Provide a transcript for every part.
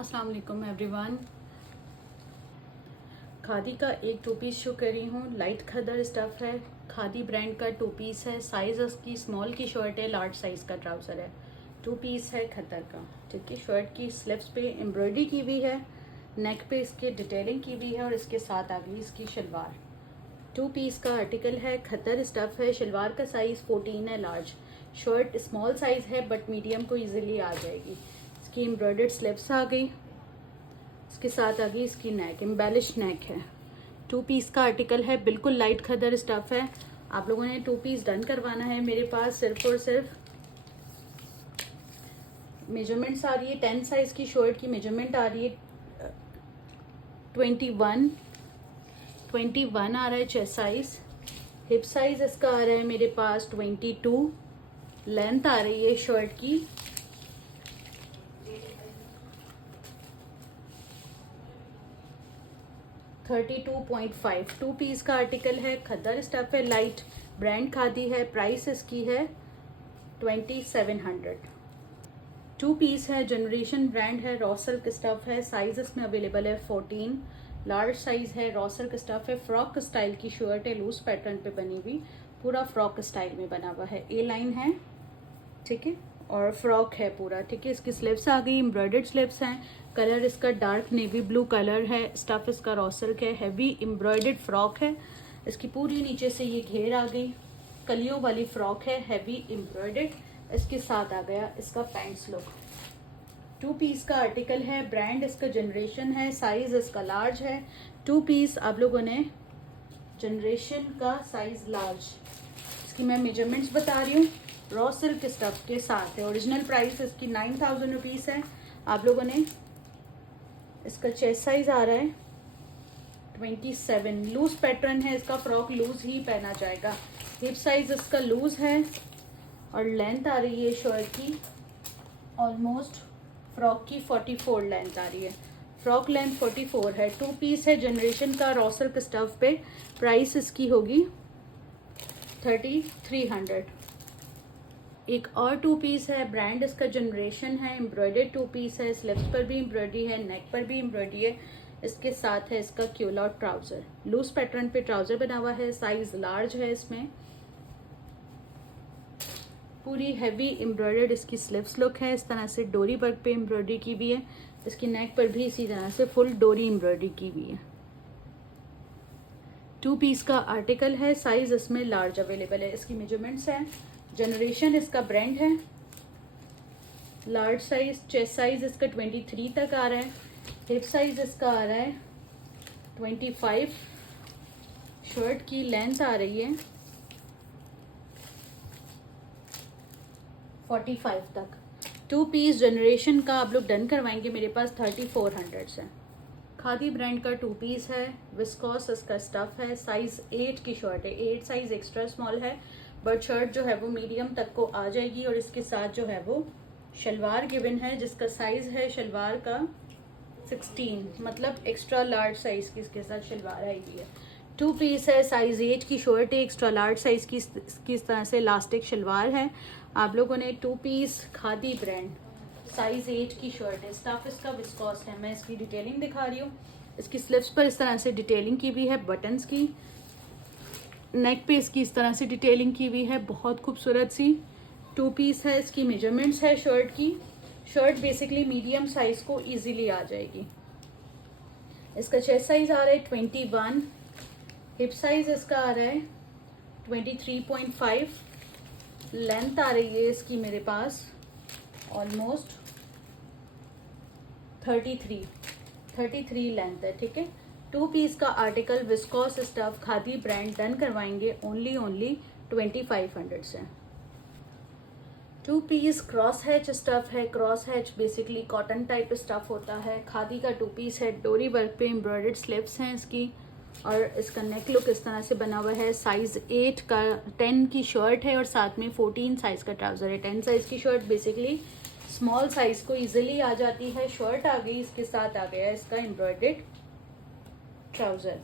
अस्सलाम वालेकुम एवरीवन। खादी का एक टू पीस शो कर रही हूँ। लाइट खदर स्टफ है, खादी ब्रांड का टू पीस है। साइज इसकी स्मॉल की शर्ट है, लार्ज साइज का ट्राउजर है। टू पीस है खदर का, ठीक है। शर्ट की स्लीव्स पे एम्ब्रॉयडरी की हुई है, नेक पे इसके डिटेलिंग की हुई है और इसके साथ आ गई इसकी शलवार। टू पीस का आर्टिकल है, खदर स्टफ है। शलवार का साइज 14 है, लार्ज। शर्ट स्मॉल साइज है बट मीडियम को इजीली आ जाएगी। इसकी एम्ब्रॉयडर्ड स्लीव्स आ गई, इसके साथ आ गई इसकी नेक, एम्बेलिश नेक है। टू पीस का आर्टिकल है, बिल्कुल लाइट खदर स्टफ है। आप लोगों ने टू पीस डन करवाना है। मेरे पास सिर्फ और सिर्फ मेजरमेंट्स आ रही है। 10 साइज की शर्ट की मेजरमेंट आ रही है 21 आ रहा है चेस्ट साइज। हिप साइज इसका आ रहा है मेरे पास 22। लेंथ आ रही है शर्ट की 32.5। टू पीस का आर्टिकल है, खद्दर स्टफ है, लाइट ब्रांड खादी है। प्राइस इसकी है 2700। टू पीस है, जनरेशन ब्रांड है, रॉ सिल्क स्टफ है। साइज इसमें अवेलेबल है 14, लार्ज साइज है। रॉ सिल्क स्टफ है, फ्रॉक स्टाइल की शर्ट है, लूज पैटर्न पे बनी हुई, पूरा फ्रॉक स्टाइल में बना हुआ है। ए लाइन है, ठीक है, और फ्रॉक है पूरा, ठीक है। इसकी स्लीव्स आ गई, एम्ब्रॉयडर्ड स्लीव्स हैं। कलर इसका डार्क नेवी ब्लू कलर है। स्टफ इसका रॉ सिल्क है, हैवी एम्ब्रॉयडर्ड फ्रॉक है। इसकी पूरी नीचे से ये घेर आ गई, कलियों वाली फ्रॉक है, हैवी एम्ब्रॉयडर्ड। इसके साथ आ गया इसका पैंट्स लुक। टू पीस का आर्टिकल है, ब्रांड इसका जनरेशन है, साइज इसका लार्ज है। टू पीस आप लोगों ने जनरेशन का साइज लार्ज। इसकी मैं मेजरमेंट्स बता रही हूँ, रॉ सिल्क स्टफ के साथ है। ओरिजिनल प्राइस इसकी 9000 रुपीज़ है। आप लोगों ने इसका चेस्ट साइज आ रहा है 27। लूज पैटर्न है इसका, फ्रॉक लूज ही पहना जाएगा। हिप साइज इसका लूज है और लेंथ आ रही है शर्ट की ऑलमोस्ट फ्रॉक की 44 लेंथ आ रही है। फ्रॉक लेंथ 44 है। टू पीस है, जनरेशन का, रॉ सिल्क स्टफ पे। प्राइस इसकी होगी 3300। एक और टू पीस है, ब्रांड इसका जनरेशन है, एम्ब्रॉयडर्ड टू पीस है। स्लीव्स पर भी एम्ब्रॉयडरी है, नेक पर भी एम्ब्रॉयडरी है। इसके साथ है इसका क्यूलॉट ट्राउजर, लूज पैटर्न पे ट्राउजर बना हुआ है, साइज लार्ज है। इसमें पूरी हैवी एम्ब्रॉयडर्ड इसकी स्लीव्स लुक है। इस तरह से डोरी वर्क पे एम्ब्रॉयडरी की हुई है। इसकी नेक पर भी इसी तरह से फुल डोरी एम्ब्रॉयडरी की हुई है। टू पीस का आर्टिकल है, साइज इसमें लार्ज अवेलेबल है। इसकी मेजरमेंट्स हैं, जनरेशन इसका ब्रांड है, लार्ज साइज। चेस्ट साइज इसका 23 तक आ रहा है। हिप साइज इसका आ रहा है 25। शर्ट की लेंथ आ रही है 45 तक। टू पीस जनरेशन का आप लोग डन करवाएंगे मेरे पास 3400 से। खादी ब्रांड का टू पीस है, विस्कॉस इसका स्टफ है। साइज 8 की शर्ट है, 8 साइज एक्स्ट्रा स्मॉल है, बट शर्ट जो है वो मीडियम तक को आ जाएगी। और इसके साथ जो है वो शलवार गिवन है, जिसका साइज है शलवार का 16, मतलब एक्स्ट्रा लार्ज साइज की इसके साथ शलवार आई हुई है। टू पीस है, साइज 8 की शर्ट है, एक्स्ट्रा लार्ज साइज की इस तरह से इलास्टिक शलवार है। आप लोगों ने two piece Khadi brand size 8 की शर्ट है। स्टफ इसका विस्कॉस है। मैं इसकी डिटेलिंग दिखा रही हूँ। इसकी स्लीव्स पर इस तरह से डिटेलिंग की हुई है, बटन्स की। नेक पे इसकी इस तरह से डिटेलिंग की हुई है, बहुत खूबसूरत सी। टू पीस है, इसकी मेजरमेंट्स है शर्ट की। शर्ट बेसिकली मीडियम साइज को इजीली आ जाएगी। इसका चेस्ट साइज आ रहा है 21। हिप साइज इसका आ रहा है 23.5। लेंथ आ रही है इसकी मेरे पास ऑलमोस्ट 33 लेंथ है, ठीक है। टू पीस का article, viscose stuff, khadi brand, done करवाएंगे ओनली 2500 से। Two piece cross hatch stuff है। Cross hatch basically cotton type stuff होता है। खादी का टू पीस है, डोरी वर्क पे एम्ब्रॉयडर्ड स्लीव्स हैं इसकी, और इसका नेक लुक इस तरह से बना हुआ है। साइज 8 का 10 की शर्ट है और साथ में 14 साइज का ट्राउजर है। 10 साइज की शर्ट बेसिकली स्मॉल साइज को इजीली आ जाती है। शर्ट आ गई, इसके साथ आ गया इसका एम्ब्रॉयडर्ड ट्राउजर।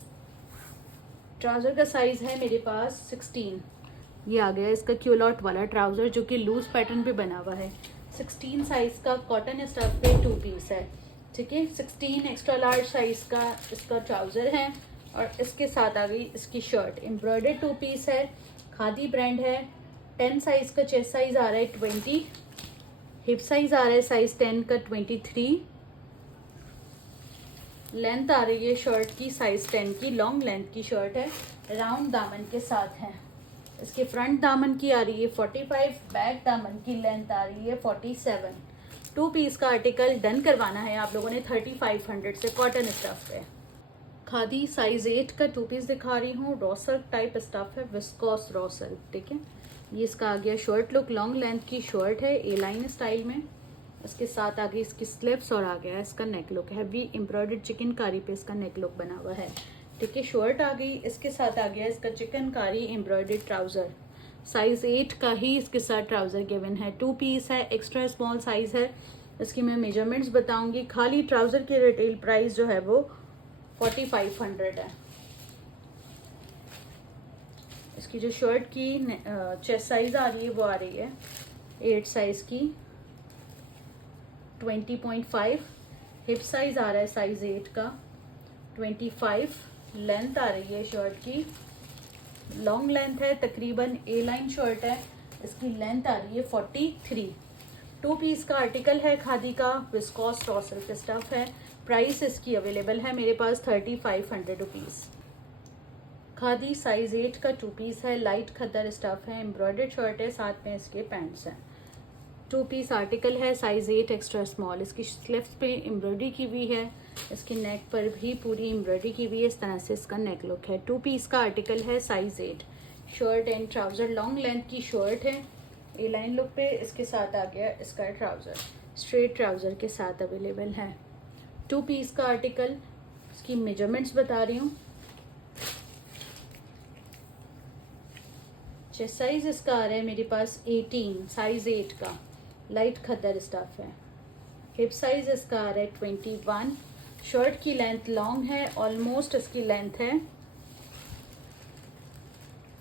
ट्राउजर का साइज है मेरे पास 16। ये आ गया इसका क्यूलॉट वाला ट्राउजर जो कि लूज पैटर्न पे बना हुआ है। 16 साइज का कॉटन स्टफ पे टू पीस है, ठीक है। 16 एक्स्ट्रा लार्ज साइज का इसका ट्राउज़र है और इसके साथ आ गई इसकी शर्ट। एम्ब्रॉयडर्ड 2 पीस है, खादी ब्रांड है। 10 साइज का चेस्ट साइज आ रहा है 20, हिप साइज आ रहा है साइज 10 का 23, लेंथ आ रही है शर्ट की साइज 10 की, लॉन्ग लेंथ की शर्ट है, राउंड दामन के साथ है। इसके फ्रंट दामन की आ रही है 45, बैक दामन की लेंथ आ रही है 47। 2 पीस का आर्टिकल डन करवाना है आप लोगों ने 3500 से, कॉटन स्टफ है। खादी साइज 8 का 2 पीस दिखा रही हूँ, रॉ सिल्क टाइप स्टफ है, विस्कोस रॉ सिल्क। ठीक है, ये इसका आ गया शर्ट लुक, लॉन्ग लेंथ की शर्ट है ए लाइन स्टाइल में। इसके साथ आ गई इसकी स्लीव्स और आ गया इसका नेक लुक, हैवी एम्ब्रॉयडर्ड चिकनकारी पे इसका नेक लुक बना हुआ है। ठीक है, शर्ट आ गई, इसके साथ आ गया इसका चिकनकारी एम्ब्रॉयडर्ड ट्राउजर, साइज 8 का ही इसके साथ ट्राउजर गिवन है। 2 पीस है, एक्स्ट्रा स्मॉल साइज है। इसकी मैं मेजरमेंट्स बताऊंगी। खाली ट्राउजर की रिटेल प्राइस जो है वो 4500 है। इसकी जो शर्ट की चेस्ट साइज आ रही है वो आ रही है 8 साइज की 20.5, हिप साइज आ रहा है साइज 8 का 25, लेंथ आ रही है शर्ट की, लॉन्ग लेंथ है, तकरीबन ए लाइन शर्ट है। इसकी लेंथ आ रही है 43। 2 पीस का आर्टिकल है, खादी का, विस्कोस रॉ सिल्क स्टफ है। प्राइस इसकी अवेलेबल है मेरे पास 3500 रुपीज़। खादी साइज 8 का 2 पीस है, लाइट खद्दर स्टफ है, एम्ब्रॉयडर्ड शर्ट है, साथ में इसके पैंट्स हैं। 2 पीस आर्टिकल है, साइज 8 एक्स्ट्रा स्मॉल। इसकी स्लीव्स पे एम्ब्रॉयडरी की हुई है, इसके नेक पर भी पूरी एम्ब्रॉयडरी की हुई है। इस तरह से इसका नेक लुक है। 2 पीस का आर्टिकल है, size 8, shirt and trouser, long length की शर्ट है ए लाइन लुक पे। इसके साथ आ गया इसका ट्राउजर, स्ट्रेट ट्राउजर के साथ अवेलेबल है। 2 पीस का आर्टिकल, इसकी मेजरमेंट्स बता रही हूँ। चेस्ट साइज इसका आ रहा है मेरे पास 18, साइज 8 का, लाइट खद्दर स्टफ है। हिप साइज इसका आ रहा है 21। शर्ट की लेंथ लॉन्ग है, ऑलमोस्ट इसकी लेंथ है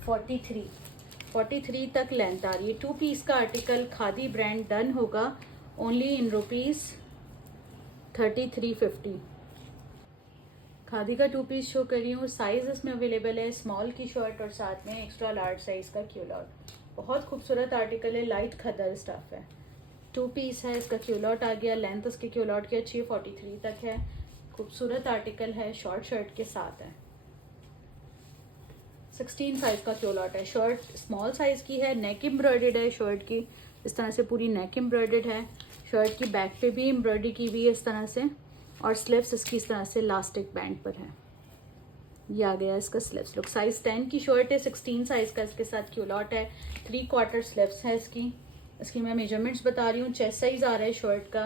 43 तक लेंथ आ रही है। 2 पीस का आर्टिकल, खादी ब्रांड, डन होगा ओनली इन रुपीज 3350। खादी का 2 पीस शो कर रही हूँ। साइज इसमें अवेलेबल है स्मॉल की शर्ट और साथ में एक्स्ट्रा लार्ज साइज का क्यूलॉट। बहुत खूबसूरत आर्टिकल है, लाइट खद्दर स्टफ है। 2 पीस है, इसका क्यूलॉट आ गया, लेंथ इसके क्यूलॉट की 643 तक है। खूबसूरत आर्टिकल है, शॉर्ट शर्ट के साथ है। 16 साइज का क्यूलॉट है। शर्ट स्मॉल साइज की है, नेक एम्ब्रॉयडर्ड है शर्ट की, इस तरह से पूरी नेक एम्ब्रॉयडर्ड है। शर्ट की बैक पे भी एम्ब्रॉयडरी की हुई है इस तरह से, और स्लीव्स इसकी इस तरह से इलास्टिक बैंड पर है। ये आ गया इसका स्लीव्स लुक। साइज 10 की शर्ट है, 16 साइज का इसके साथ क्यूलॉट है, 3/4 स्लीव्स है इसकी। इसकी मैं मेजरमेंट्स बता रही हूँ। चेस्ट साइज आ रहा है शर्ट का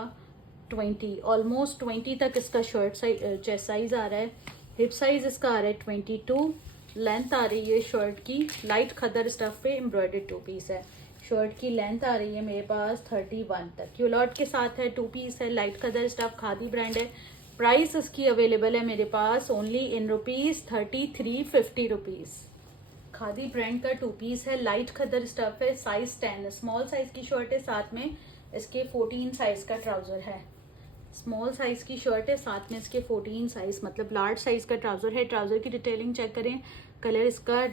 20, ऑलमोस्ट 20 तक इसका शर्ट साइज चेस्ट साइज आ रहा है। हिप साइज इसका आ रहा है 22, लेंथ आ रही है शर्ट की, लाइट खद्दर स्टफ पे एम्ब्रॉयडर्ड 2 पीस है। शर्ट की लेंथ आ रही है मेरे पास 31 तक, क्यूलॉट के साथ है। 2 पीस है, लाइट खद्दर स्टफ, खादी ब्रांड है। प्राइस इसकी अवेलेबल है मेरे पास only in rupees 3350 rupees. Khadi brand का 2 पीस है, लाइट खद्दर स्टफ है, साइज 10, स्मॉल साइज की शर्ट है, साथ में इसके 14 साइज का ट्राउजर है। स्मॉल साइज की शर्ट है, साथ में इसके 14 साइज मतलब लार्ज साइज का ट्राउजर है। ट्राउजर की डिटेलिंग चेक करें, कलर इसका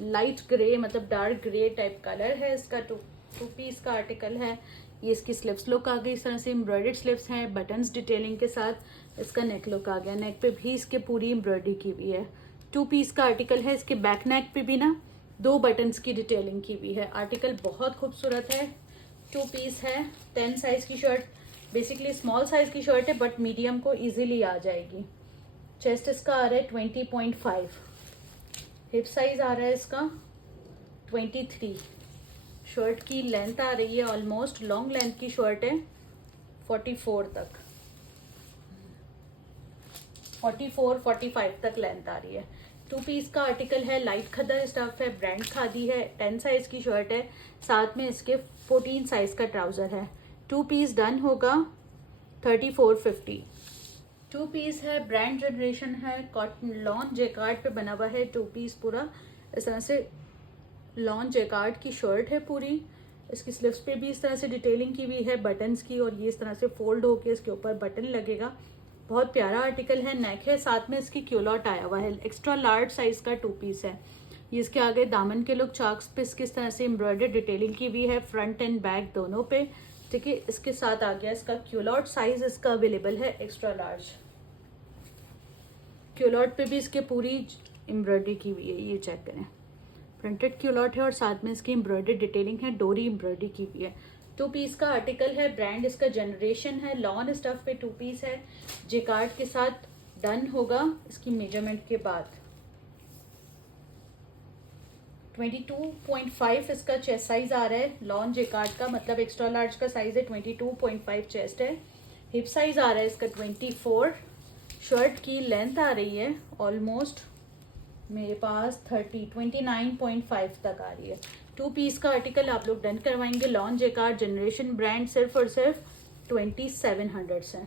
लाइट ग्रे मतलब डार्क ग्रे टाइप कलर है इसका। 2 पीस का आर्टिकल है। ये इसकी स्लीव्स लुक आ गई, इस तरह से एम्ब्रॉयडर्ड स्लीव्स हैं, बटन्स डिटेलिंग के साथ। इसका नेक लुक आ गया, नेक पे भी इसके पूरी एम्ब्रॉयडरी की हुई है। 2 पीस का आर्टिकल है, इसके बैक नेक पे भी ना 2 बटन्स की डिटेलिंग की हुई है। आर्टिकल बहुत खूबसूरत है। 2 पीस है, 10 साइज की शर्ट, बेसिकली स्मॉल साइज की शर्ट है बट मीडियम को इजीली आ जाएगी। चेस्ट इसका आ रहा है 20.5, हिप साइज आ रहा है इसका 23। शर्ट की लेंथ आ रही है ऑलमोस्ट, लॉन्ग लेंथ की शर्ट है 44 तक, 44-45 तक लेंथ आ रही है। 2 पीस का आर्टिकल है, लाइट खद्दर स्टफ है, ब्रांड खादी है, 10 साइज की शर्ट है, साथ में इसके 14 साइज का ट्राउजर है। 2 पीस डन होगा 3450। 2 पीस है, ब्रांड जनरेशन है, कॉटन लॉन जेकार्ड पे बना हुआ है। 2 पीस पूरा इस तरह से लॉन जेकार्ड की शर्ट है पूरी। इसकी स्लीव्स पे भी इस तरह से डिटेलिंग की हुई है बटन्स की, और ये इस तरह से फोल्ड होके इसके ऊपर बटन लगेगा। बहुत प्यारा आर्टिकल है। नेक है, साथ में इसकी क्यूलॉट आया हुआ है। एक्स्ट्रा लार्ज साइज का 2 पीस है ये। इसके आगे दामन के लुक चाक्स पे किस तरह से एम्ब्रॉयडर्ड डिटेलिंग की हुई है, फ्रंट एंड बैक दोनों पे। ठीक है, इसके साथ आ गया इसका क्यूलॉट। साइज इसका अवेलेबल है एक्स्ट्रा लार्ज। क्यूलॉट पे भी इसके पूरी एम्ब्रॉयडरी की हुई है, ये चेक करें। प्रिंटेड क्यूलॉट है और साथ में इसकी एम्ब्रॉयडर्ड डिटेलिंग है, डोरी एम्ब्रॉयडरी की हुई है। 2 पीस का आर्टिकल है। ब्रांड इसका जनरेशन है। लॉन स्टफ पे 2 पीस है। जेकार्ड के साथ डन होगा इसकी मेजरमेंट के बाद। 22.5 इसका चेस्ट साइज आ रहा है। लॉन जेकार्ड का मतलब एक्स्ट्रा लार्ज का साइज है। 22.5 चेस्ट है। हिप साइज आ रहा है इसका 24। शर्ट की लेंथ आ रही है ऑलमोस्ट मेरे पास 29.5 तक आ रही है। 2 पीस का आर्टिकल आप लोग डन करवाएंगे। लॉन जेकार्ड जनरेशन ब्रांड सिर्फ और सिर्फ 2700 से।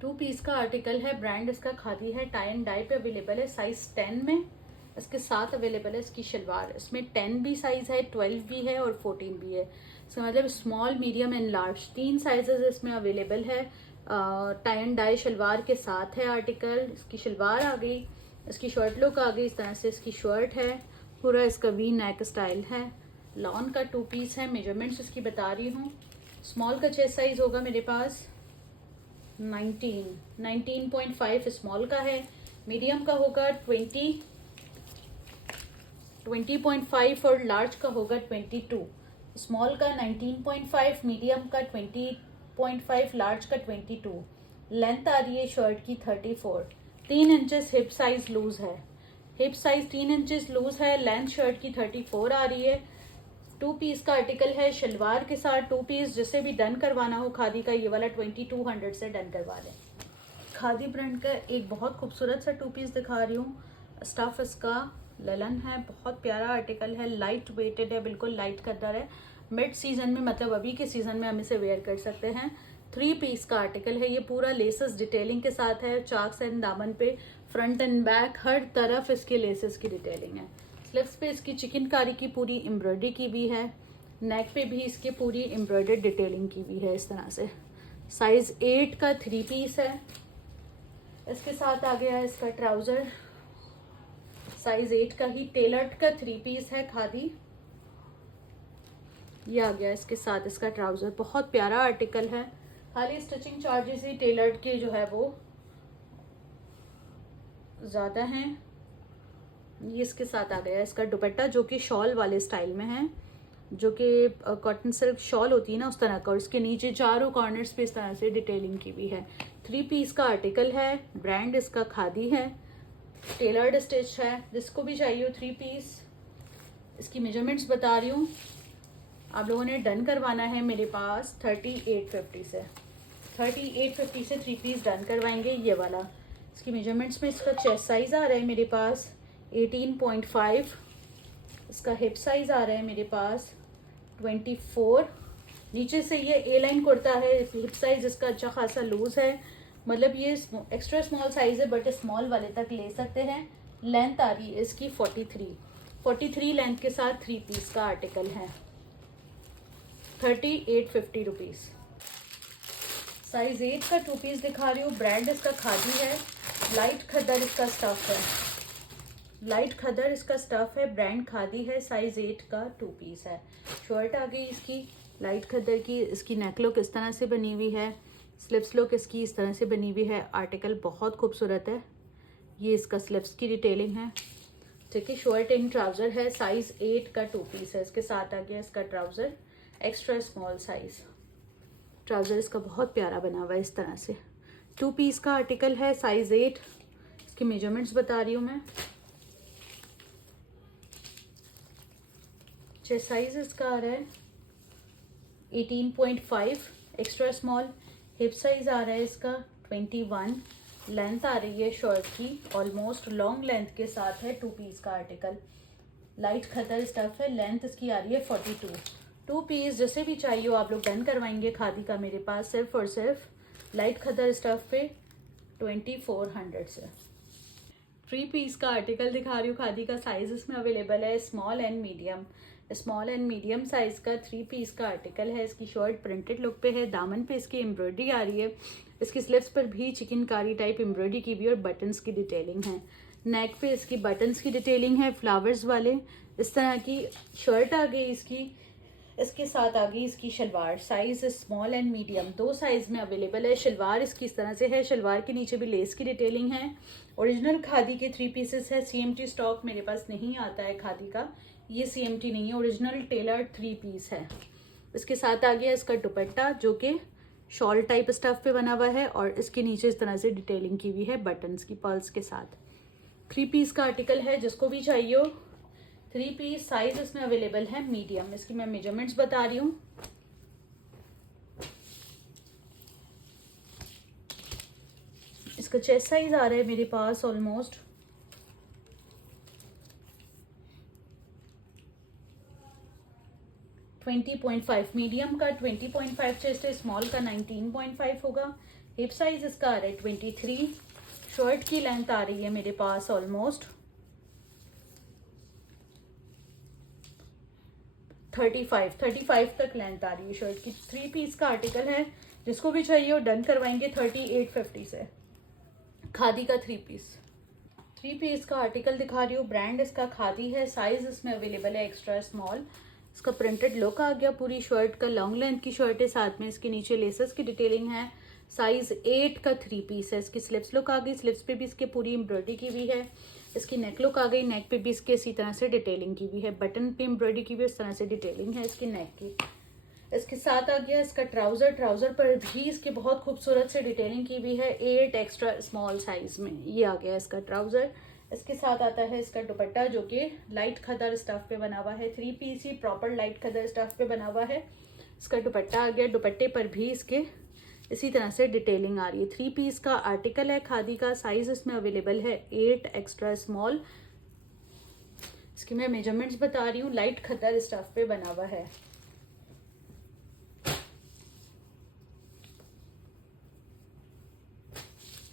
2 पीस का आर्टिकल है। ब्रांड इसका खादी है। टाई एंड डाई पे अवेलेबल है। साइज 10 में इसके साथ अवेलेबल है इसकी शलवार। इसमें 10 भी साइज है, 12 भी है और 14 भी है। इसका मतलब small, medium and large 3 sizes इसमें अवेलेबल है। टाई एंड डाई शलवार के साथ है आर्टिकल। इसकी शलवार आ गई, इसकी शर्ट लुक आ गई। इस तरह से इसकी शर्ट है। पूरा इसका वी नेक स्टाइल है। लॉन का 2 पीस है। मेजरमेंट्स इसकी बता रही हूँ। स्मॉल का चेस्ट साइज होगा मेरे पास 19.5 स्मॉल का है। मीडियम का होगा 20.5 और लार्ज का होगा 22। स्मॉल का 19.5, मीडियम का 20.5, लार्ज का 22। लेंथ आ रही है शर्ट की 34। 3 इंचेस हिप साइज लूज है। हिप साइज 3 इंचेस लूज है। लेंथ शर्ट की 34 आ रही है। 2 पीस का आर्टिकल है। शलवार के साथ 2 पीस जिसे भी डन करवाना हो खादी का, ये वाला 2200 से डन करवा लें। खादी ब्रांड का एक बहुत खूबसूरत सा 2 पीस दिखा रही हूँ। स्टफ इसका लेलन है। बहुत प्यारा आर्टिकल है। लाइट वेटेड है, बिल्कुल लाइट कलर है। मिड सीजन में मतलब अभी के सीजन में हम इसे वेयर कर सकते हैं। 3 पीस का आर्टिकल है। ये पूरा लेसेस डिटेलिंग के साथ है। चाक्स एंड दामन पे, फ्रंट एंड बैक हर तरफ इसके लेसेस की डिटेलिंग है। स्लीव्स पे इसकी चिकनकारी की पूरी एम्ब्रॉयडरी की भी है। नेक पे भी इसकी पूरी एम्ब्रॉयडर्ड डिटेलिंग की भी है इस तरह से। साइज 8 का 3 पीस है। इसके साथ आ गया है इसका ट्राउजर। साइज 8 का ही टेलर्ड का 3 पीस है खादी। ये आ गया इसके साथ इसका ट्राउजर। बहुत प्यारा आर्टिकल है। खाली स्टिचिंग चार्जेस ही टेलर्ड के जो है वो ज्यादा हैं। ये इसके साथ आ गया इसका दुपट्टा जो कि शॉल वाले स्टाइल में है, जो कि कॉटन सिल्क शॉल होती है ना उस तरह का। और इसके नीचे चारों कॉर्नर्स पे इस तरह से डिटेलिंग की भी है। 3 पीस का आर्टिकल है। ब्रांड इसका खादी है। टेलर्ड स्टिच है। जिसको भी चाहिए हो 3 पीस, इसकी मेजरमेंट्स बता रही हूँ। आप लोगों ने डन करवाना है मेरे पास 3850 से। 3850 से 3 पीस डन करवाएंगे ये वाला। इसकी मेजरमेंट्स में इसका चेस्ट साइज आ रहा है मेरे पास 18.5। इसका हिप साइज आ रहा है मेरे पास 24। नीचे से ये ए लाइन कुर्ता है। हिप साइज इसका अच्छा खासा लूज है, मतलब ये एक्स्ट्रा स्मॉल साइज है बट स्मॉल वाले तक ले सकते हैं। लेंथ आ रही है इसकी 43 लेंथ के साथ 3 पीस का आर्टिकल है। 3850 रुपीज। साइज 8 का 2 पीस दिखा रही हूँ। ब्रांड इसका खादी है। लाइट खदर इसका स्टफ है। लाइट खदर इसका स्टफ है। ब्रांड खादी है। साइज 8 का 2 पीस है। शर्ट आ गई इसकी लाइट खदर की। इसकी नेक लुक इस तरह से बनी हुई है। स्लिप्स लुक इसकी इस तरह से बनी हुई है। आर्टिकल बहुत खूबसूरत है। ये इसका स्लिप्स की डिटेलिंग है। ठीक है, शर्ट एंड ट्राउजर है। साइज 8 का 2 पीस है। इसके साथ आ गया इसका trouser extra small size. Trouser इसका बहुत प्यारा बना हुआ है इस तरह से। 2 पीस का आर्टिकल है। साइज 8। इसकी मेजरमेंट्स बता रही हूँ मैं। चेस्ट साइज इसका आ रहा है 18.5 एक्स्ट्रा स्मॉल। हिप साइज आ रहा है इसका 21। लेंथ आ रही है शर्ट की ऑलमोस्ट लॉन्ग लेंथ के साथ है। 2 पीस का आर्टिकल लाइट खतर स्टफ है। लेंथ इसकी आ रही है 42। 2 पीस जैसे भी चाहिए हो आप लोग डन करवाएंगे खादी का मेरे पास सिर्फ और सिर्फ लाइट खतर स्टफ पे 2400 से। 3 पीस का आर्टिकल दिखा रही हूँ खादी का। साइज इसमें अवेलेबल है small and medium. Small and medium size का 3 पीस का आर्टिकल है। इसकी शर्ट प्रिंटेड लुक पे है। दामन पे इसकी एम्ब्रॉयडरी आ रही है। इसकी स्लीव्स पर भी चिकनकारी टाइप एम्ब्रॉयडरी की हुई और बटन्स की डिटेलिंग है। नेक पे इसकी बटन्स की डिटेलिंग है फ्लावर्स वाले। इस तरह की शर्ट आ गई इसकी। इसके साथ आ गई इसकी shalwar. Size small and medium, दो साइज में अवेलेबल है। शलवार इसकी इस तरह से है। शलवार के नीचे भी लेस की डिटेलिंग है। ओरिजिनल खादी के 3 पीसेस है। CMT स्टॉक मेरे पास नहीं आता है खादी का, ये CMT नहीं है, ओरिजिनल टेलर्ड 3 पीस है। इसके साथ आ गया इसका दुपट्टा जो कि शॉल टाइप स्टफ पे बना हुआ है और इसके नीचे इस तरह से डिटेलिंग की हुई है बटन्स की पर्ल्स के साथ। 3 पीस का आर्टिकल है, जिसको भी चाहिए हो 3 पीस। साइज इसमें अवेलेबल है मीडियम। इसकी मैं मेजरमेंट्स बता रही हूँ। इसका चेस्ट साइज आ रहा है मेरे पास ऑलमोस्ट 20.5, मीडियम का 20.5 चेस्ट है, स्मॉल का 19.5 होगा। हिप साइज इसका आ रहा है 23। शर्ट की लेंथ आ रही है मेरे पास ऑलमोस्ट 35 तक लेंथ आ रही है शर्ट की। 3 पीस का आर्टिकल है, जिसको भी चाहिए हो डन करवाएंगे 3850 से। खादी का 3 पीस। 3 पीस का आर्टिकल दिखा रही हूँ। ब्रांड इसका खादी है। साइज इसमें अवेलेबल है एक्स्ट्रा स्मॉल। इसका प्रिंटेड लुक आ गया पूरी शर्ट का। लॉन्ग लेंथ की शर्ट है, साथ में इसके नीचे लेसेस की डिटेलिंग है। साइज 8 का 3 पीस है। इसकी स्लिप्स लुक आ गई। स्लिप्स पे भी इसके पूरी एम्ब्रॉयडरी की हुई है। इसकी नेक लुक आ गई। नेक पे भी इसके इसी तरह से डिटेलिंग की हुई है। बटन पे एम्ब्रॉयडरी की हुई इस तरह से डिटेलिंग है इसकी नेक की। इसके साथ आ गया इसका ट्राउजर। ट्राउजर पर भी इसके बहुत खूबसूरत से डिटेलिंग की हुई है 8 एक्स्ट्रा स्मॉल साइज में। ये आ गया इसका ट्राउजर। इसके साथ आता है इसका दुपट्टा जो कि लाइट खदर स्टफ पे बना हुआ है। 3 पीस ही प्रॉपर लाइट खदर स्टफ पे बना हुआ है। इसका दुपट्टा आ गया। दुपट्टे पर भी इसके इसी तरह से डिटेलिंग आ रही है। 3 पीस का आर्टिकल है खादी का। साइज इसमें अवेलेबल है 8 एक्स्ट्रा स्मॉल। इसकी मैं मेजरमेंट्स बता रही हूँ। लाइट खदर स्टफ पे बना हुआ है।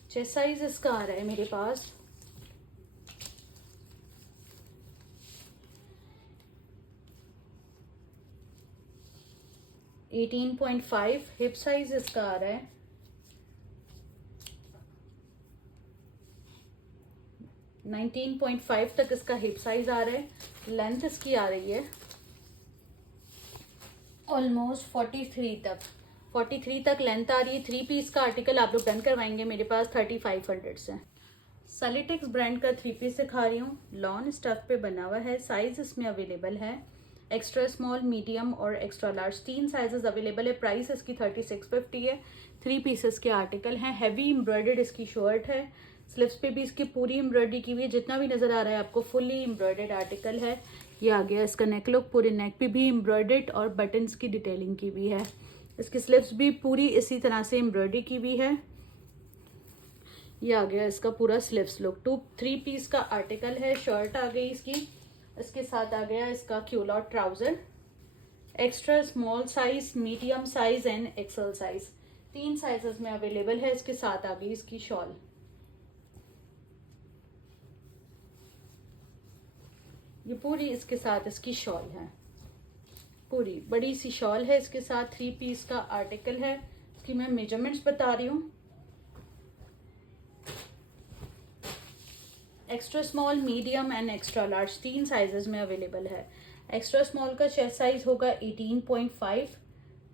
चेस्ट साइज इसका आ रहा है मेरे पास 18.5। हिप साइज इसका आ रहा है 19.5 तक इसका हिप साइज आ रहा है। लेंथ इसकी आ रही है ऑलमोस्ट 43 तक लेंथ आ रही है। 3 पीस का आर्टिकल आप लोग डन करवाएंगे मेरे पास 3500 से। सैलिटेक्स ब्रांड का 3 पीस दिखा रही हूँ। लॉन स्टफ पे बना हुआ है। साइज इसमें अवेलेबल है एक्स्ट्रा स्मॉल, मीडियम और एक्स्ट्रा लार्ज। 3 साइजेस अवेलेबल है। प्राइस इसकी 3650 है। 3 पीसेस के आर्टिकल हैं। हैवी एम्ब्रॉयडर्ड इसकी शर्ट है। स्लीव्स पे भी इसकी पूरी एम्ब्रॉयडरी की हुई है। जितना भी नजर आ रहा है आपको फुल्ली एम्ब्रॉयडर्ड आर्टिकल है। ये आ गया इसका नेक लुक। पूरे नेक पे भी एम्ब्रॉयडर्ड और बटन्स की डिटेलिंग की हुई है। इसकी स्लीव्स भी पूरी इसी तरह से एम्ब्रॉयडरी की हुई है। ये आ गया इसका पूरा स्लीव्स लुक। 3 पीस का आर्टिकल है। शर्ट आ गई इसकी। इसके साथ आ गया इसका culotte trouser. Extra small size, medium size and XL size. 3 sizes में अवेलेबल है। इसके साथ आ गई इसकी शॉल। ये पूरी इसके साथ इसकी शॉल है। पूरी बड़ी सी शॉल है इसके साथ। 3 पीस का आर्टिकल है। इसकी मैं मेजरमेंट्स बता रही हूँ। Extra small, medium and extra large 3 sizes में अवेलेबल है। एक्स्ट्रा स्मॉल का चेस्ट साइज होगा 18.5।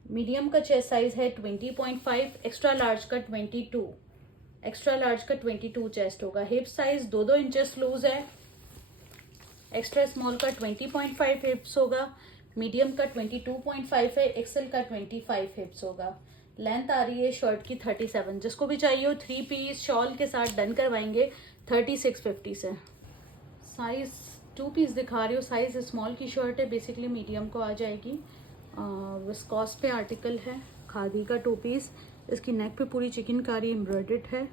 मीडियम का चेस्ट साइज है 20.5। एक्स्ट्रा लार्ज का 22। एक्स्ट्रा लार्ज का 22 चेस्ट होगा। हिप साइज 2-2 इंचेस लूज है। एक्स्ट्रा स्मॉल का 20.5 हिप्स होगा। मीडियम का 22.5 है। एक्सेल का 25 हिप्स होगा। लेंथ आ रही है शर्ट की 37। जिसको भी चाहिए हो 3 पीस शॉल के साथ डन करवाएंगे 3650 से। साइज 2 पीस दिखा रही हूँ। साइज स्मॉल की शर्ट है, बेसिकली मीडियम को आ जाएगी। विस्कॉस पे आर्टिकल है खादी का 2 पीस। इसकी नेक पे पूरी चिकनकारी एम्ब्रॉयडर्ड है।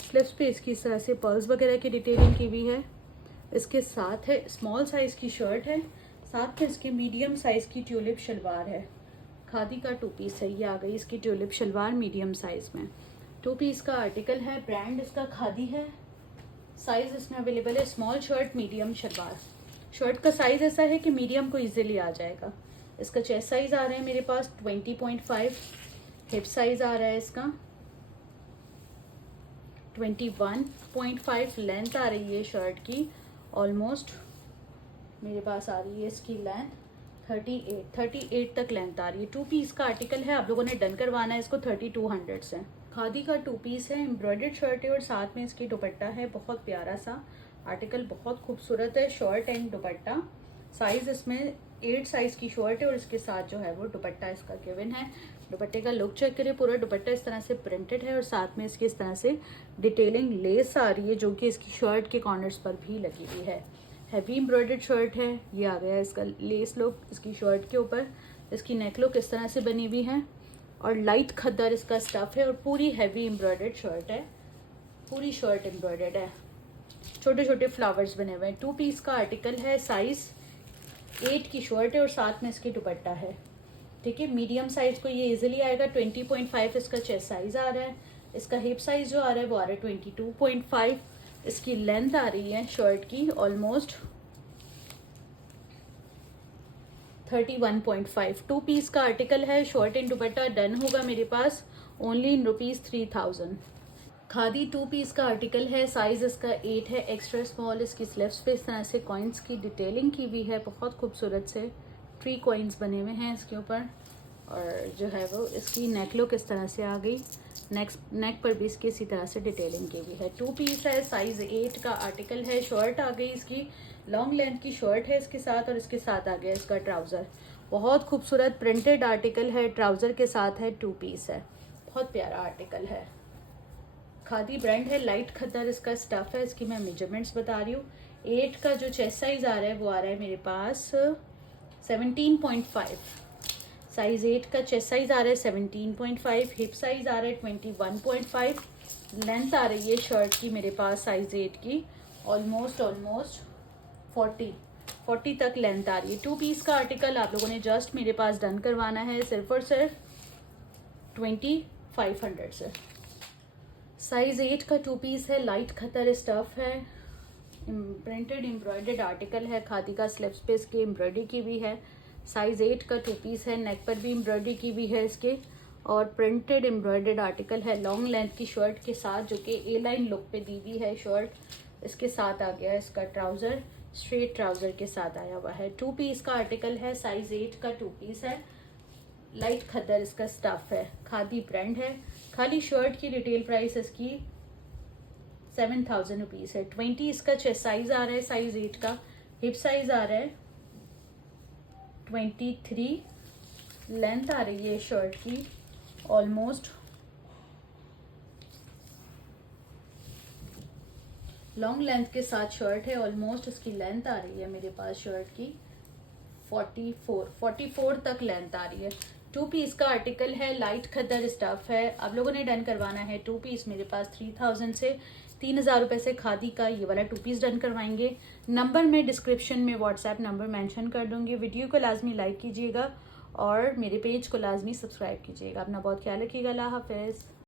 स्लीव्स पे इसकी इस तरह से पर्ल्स वगैरह की डिटेलिंग की हुई है। इसके साथ है स्मॉल साइज की शर्ट है। साथ में इसके मीडियम साइज की ट्यूलिप शलवार है। खादी का 2 पीस है। ये आ गई इसकी ट्यूलिप शलवार मीडियम साइज में। 2 पीस का आर्टिकल है। ब्रांड इसका खादी है। साइज इसमें अवेलेबल है small shirt, medium shalwar. Shirt का साइज ऐसा है कि मीडियम को इजीली आ जाएगा। इसका चेस्ट साइज आ रहा है मेरे पास 20.5। हिप साइज आ रहा है इसका 21.5 लेंथ आ रही है शर्ट की, ऑलमोस्ट मेरे पास आ रही है इसकी लेंथ 38 तक लेंथ आ रही है। 2 पीस का आर्टिकल है, आप लोगों ने डन करवाना है इसको 3200 से। खादी का 2 पीस है, एम्ब्रॉयडर्ड शर्ट है और साथ में इसकी दुपट्टा है, बहुत प्यारा सा आर्टिकल, बहुत खूबसूरत है। शर्ट एंड दुपट्टा, साइज इसमें 8 साइज की शर्ट है और इसके साथ जो है वो दुपट्टा इसका गिवन है। दुपट्टे का लुक चेक करें, पूरा दुपट्टा इस तरह से प्रिंटेड है और साथ में इसकी इस तरह से डिटेलिंग लेस आ रही है जो कि इसकी शर्ट के कॉर्नर्स पर भी लगी हुई है। हैवी एम्ब्रॉयडर्ड शर्ट है, ये आ गया इसका लेस लुक इसकी शर्ट के ऊपर। इसकी नेक लुक इस तरह से बनी हुई है और लाइट खद्दर इसका स्टफ है और पूरी हैवी एम्ब्रॉयडर्ड शर्ट है, पूरी शर्ट एम्ब्रॉयडर्ड है, छोटे छोटे फ्लावर्स बने हुए हैं। 2 पीस का आर्टिकल है, साइज 8 की शर्ट है और साथ में इसकी दुपट्टा है। ठीक है, मीडियम साइज को ये इजीली आएगा। 20.5 इसका चेस्ट साइज आ रहा है, इसका हिप साइज जो आ रहा है वो आ रहा है 22.5। इसकी लेंथ आ रही है शर्ट की ऑलमोस्ट 31.5। 2 पीस का आर्टिकल है, शर्ट एंड दुपट्टा डन होगा मेरे पास ओनली इन ₹3000। खादी 2 पीस का आर्टिकल है, साइज इसका 8 है, एक्स्ट्रा स्मॉल। इसकी स्लीव्स पे इस तरह से कॉइन्स की डिटेलिंग की हुई है, बहुत खूबसूरत से ट्री कॉइन्स बने हुए हैं इसके ऊपर। और जो है वो इसकी नेक लुक इस तरह से आ गई, नेक पर भी इसकी इसी तरह से डिटेलिंग की हुई है। 2 पीस है, साइज 8 का आर्टिकल है। शर्ट आ गई इसकी, लॉन्ग लेंथ की शर्ट है इसके साथ और इसके साथ आ गया इसका ट्राउज़र। बहुत खूबसूरत प्रिंटेड आर्टिकल है, ट्राउज़र के साथ है, 2 पीस है, बहुत प्यारा आर्टिकल है। खादी ब्रांड है, लाइट खद्दर इसका स्टफ है। इसकी मैं मेजरमेंट्स बता रही हूँ। 8 का जो चेस्ट साइज आ रहा है वो आ रहा है मेरे पास 17.5। साइज 8 का चेस्ट साइज आ रहा है 17.5, हिप साइज आ रहा है 21.5। लेंथ आ रही है शर्ट की मेरे पास साइज 8 की ऑलमोस्ट 40 तक लेंथ आ रही है। 2 पीस का आर्टिकल आप लोगों ने जस्ट मेरे पास डन करवाना है सिर्फ और सिर्फ 2500 से। साइज 8 का 2 पीस है, लाइट खतर स्टफ है, प्रिंटेड एम्ब्रॉयडर्ड आर्टिकल है। खादी का स्लीव्स पे इसकी एम्ब्रॉयडरी की हुई है। साइज 8 का 2 पीस है, नेक पर भी एम्ब्रॉयडरी की हुई है इसके और प्रिंटेड एम्ब्रॉयडर्ड आर्टिकल है। लॉन्ग लेंथ की शर्ट के साथ जो कि ए लाइन लुक पे दी हुई है शर्ट। इसके साथ आ गया इसका ट्राउज़र, स्ट्रेट ट्राउज़र के साथ आया हुआ है। 2 पीस का आर्टिकल है, साइज 8 का 2 पीस है, लाइट खद्दर इसका स्टफ है, खादी ब्रांड है। खाली शर्ट की रिटेल प्राइस इसकी 7000 रुपीज़ है। 20 इसका चेस्ट साइज आ रहा है, साइज 8 का, हिप साइज आ रहा है 23, लेंथ आ रही है शर्ट की ऑलमोस्ट, लॉन्ग लेंथ के साथ शर्ट है, ऑलमोस्ट इसकी लेंथ आ रही है मेरे पास शर्ट की 44 तक लेंथ आ रही है। 2 पीस का आर्टिकल है, लाइट खद्दर स्टफ है। आप लोगों ने डन करवाना है 2 पीस मेरे पास 3000 से 3000 रुपए से खादी का ये वाला 2 पीस डन करवाएंगे। नंबर मैं डिस्क्रिप्शन में व्हाट्सएप नंबर मेंशन कर दूंगी। वीडियो को लाजमी लाइक कीजिएगा और मेरे पेज को लाजमी सब्सक्राइब कीजिएगा। अपना बहुत ख्याल रखिएगा। अल्लाह हाफिज़।